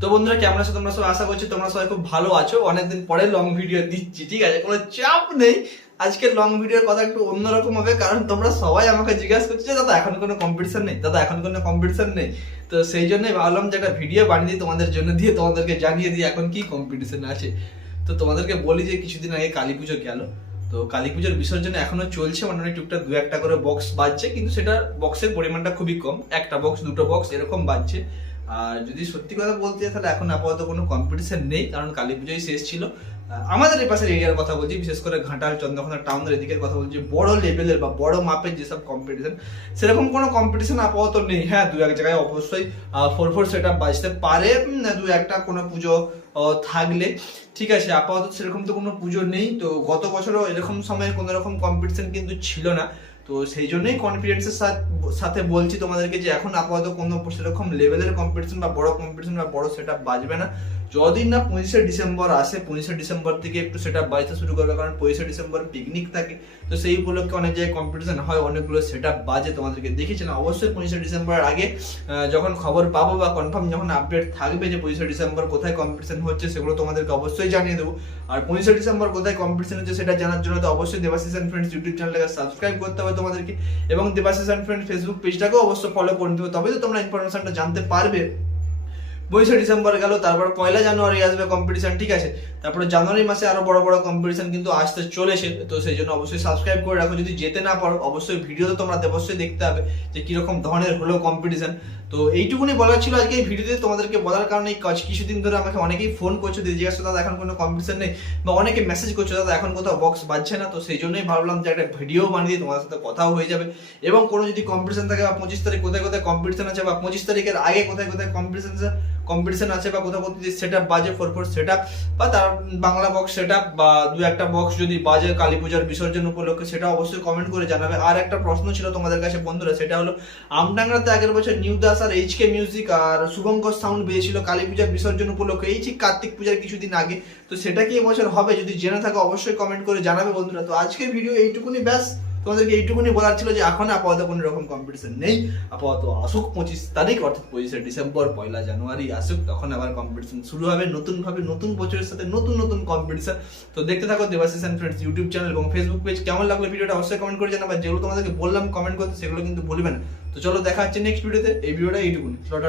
তো বন্ধুরা কেমন আছো তোমরা সবাই? আশা করছি তোমরা সবাই খুব ভালো আছো। অনেকদিন পরে লং ভিডিও দিচ্ছি, ঠিক আছে, কোনো চাপ নেই। আজকে লং ভিডিওর কথা একটু অন্যরকম হবে, কারণ তোমরা সবাই আমাকে জিজ্ঞাসা করছো যে দাদা এখন কোনো কম্পিটিশন নেই, দাদা এখন কোনো কম্পিটিশন নেই। তো সেই জন্যই ভাবলাম যে একটা ভিডিও বানিয়ে দিই তোমাদের জন্য, দিয়ে তোমাদেরকে জানিয়ে দিই এখন কি কম্পিটিশন আছে। তো তোমাদেরকে বলি যে কিছুদিন আগে কালী পুজো গেল, তো কালী পুজোর বিসর্জন এখনো চলছে, মানে টুকটাক দু একটা করে বক্স বাজছে, কিন্তু সেটা বক্সের পরিমাণটা খুবই কম, একটা বক্স দুটো বক্স এরকম বাজছে। আর যদি সত্যি কথা বলতে চাই তাহলে এখন আপাতত কোনো কম্পিটিশন নেই, কারণ কালী পুজোই শেষ ছিল। আমাদের এই পাশের এরিয়ার কথা বলছি, বিশেষ করে ঘাটাল চন্দ্রকোনা টাউনের এদিকের কথা বলছি। বড় লেভেলের বা বড় মাপের যেসব কম্পিটিশন, সেরকম কোনো কম্পিটিশন আপাতত নেই। হ্যাঁ, দু এক জায়গায় অবশ্যই 4/4 সেট আপ বাজতে পারে, দু একটা কোনো পুজো থাকলে, ঠিক আছে। আপাতত সেরকম তো কোনো পুজো নেই। তো গত বছরও এরকম সময় কোনো রকম কম্পিটিশন কিন্তু ছিল না। তো সেই জন্যই কনফিডেন্সের সাথে বলছি তোমাদেরকে যে এখন আপাতত কোনো সেরকম লেভেলের কম্পিটিশন বা বড় সেট আপ বাজবে না, যতদিন না 25শে ডিসেম্বর আসে। 25শে ডিসেম্বর থেকে একটু সেট আপ বাজতে শুরু করবে, কারণ 25শে ডিসেম্বর পিকনিক থাকে। তো সেই উপলক্ষে অনেক জায়গায় কম্পিটিশন হয়, অনেকগুলো সেট আপ বাজে, তোমাদেরকে দেখেছিলাম। অবশ্যই 25শে ডিসেম্বরের আগে যখন খবর পাবো বা কনফার্ম যখন আপডেট থাকবে যে 25শে ডিসেম্বর কোথায় কম্পিটিশন হচ্ছে, সেগুলো তোমাদেরকে অবশ্যই জানিয়ে দেবো। আর 25শে ডিসেম্বর কোথায় কম্পিটিশন হচ্ছে সেটা জানার জন্য তো অবশ্যই দেবাশিস এন্ড ফ্রেন্ডস ইউটিউব চ্যানেলটাকে সাবস্ক্রাইব করতে হবে তোমাদেরকে, এবং দেবাশিস এন্ড ফ্রেন্ডস ফেসবুক পেজটাকেও অবশ্যই ফলো করে নিতে হবে, তবেই তো তোমরা ইনফরমেশনটা জানতে পারবে। 22শে ডিসেম্বর গেল, তারপর 1 জানুয়ারি আসবে কম্পিটিশন, ঠিক আছে। তারপরে জানুয়ারি মাসে আরো বড় বড় কম্পিটিশন কিন্তু আসতে চলেছে। তো সেই জন্য অবশ্যই সাবস্ক্রাইব করে রাখো। যদি যেতে না পারো অবশ্যই ভিডিও তো তোমরা অবশ্যই দেখতে হবে যে কিরকম ধরনের হলো কম্পিটিশন। তো এইটুকুনি বলার ছিল আজকে এই ভিডিওতে তোমাদেরকে বলার কারণে। কিছুদিন ধরে আমাকে অনেকেই ফোন করছো, জিজ্ঞাসা দাদা এখন কোনো কম্পিটিশন নেই, বা অনেকে মেসেজ করছো দাদা এখন কোথাও বক্স বাজছে না। তো সেই জন্যই ভাবলাম যে একটা ভিডিও বানিয়ে দিই, তোমাদের সাথে কথাও হয়ে যাবে। এবং কোনো যদি কম্পিটিশন থাকে, বা 25 তারিখ কোথায় কোথায় কম্পিটিশন আছে, বা 25 তারিখের আগে কোথায় কোথায় কম্পিটিশন আছে, বা কোথাও কোথাও সেট আপ বাজে 4/4 সেট আপ, বা তার বাংলা বক্স সেট আপ, বা দু একটা বক্স যদি বাজে কালী পূজার বিসর্জন উপলক্ষে, সেটা অবশ্যই কমেন্ট করে জানাবে। আর একটা প্রশ্ন ছিল তোমাদের কাছে বন্ধুরা, সেটা হলো আমডাংরাতে আগের বছর নিউ দাস আর HK মিউজিক আর শুভঙ্কর সাউন্ড বেরিয়েছিল কালী পূজার বিসর্জন উপলক্ষে, এই ঠিক কার্তিক পূজার কিছুদিন আগে। তো সেটা কি এবছর হবে? যদি জেনে থাকো অবশ্যই কমেন্ট করে জানাবে বন্ধুরা। তো আজকের ভিডিও এইটুকুনি, ব্যাস তোমাদেরকে এইটুকুনি বলার ছিল যে এখন আপাতত কোনো রকম কম্পিটিশন নেই। আপাতত আসুক 25 তারিখ, অর্থাৎ 25শে ডিসেম্বর, 1 জানুয়ারি আসুক, তখন আবার কম্পিটিশন শুরু হবে নতুন ভাবে, নতুন বছরের সাথে নতুন নতুন কম্পিটিশন। তো দেখতে থাকো Debashish and friends YouTube channel এবং ফেসবুক পেজ। কেমন লাগলো ভিডিওটা অবশ্যই কমেন্ট করে জানাবে। যেগুলো তোমাদেরকে বললাম কমেন্ট করতে, সেগুলো কিন্তু ভুলবে না। তো চলো দেখা হচ্ছে নেক্সট ভিডিওতে। এই ভিডিওটা এইটুকুনি, টাটা।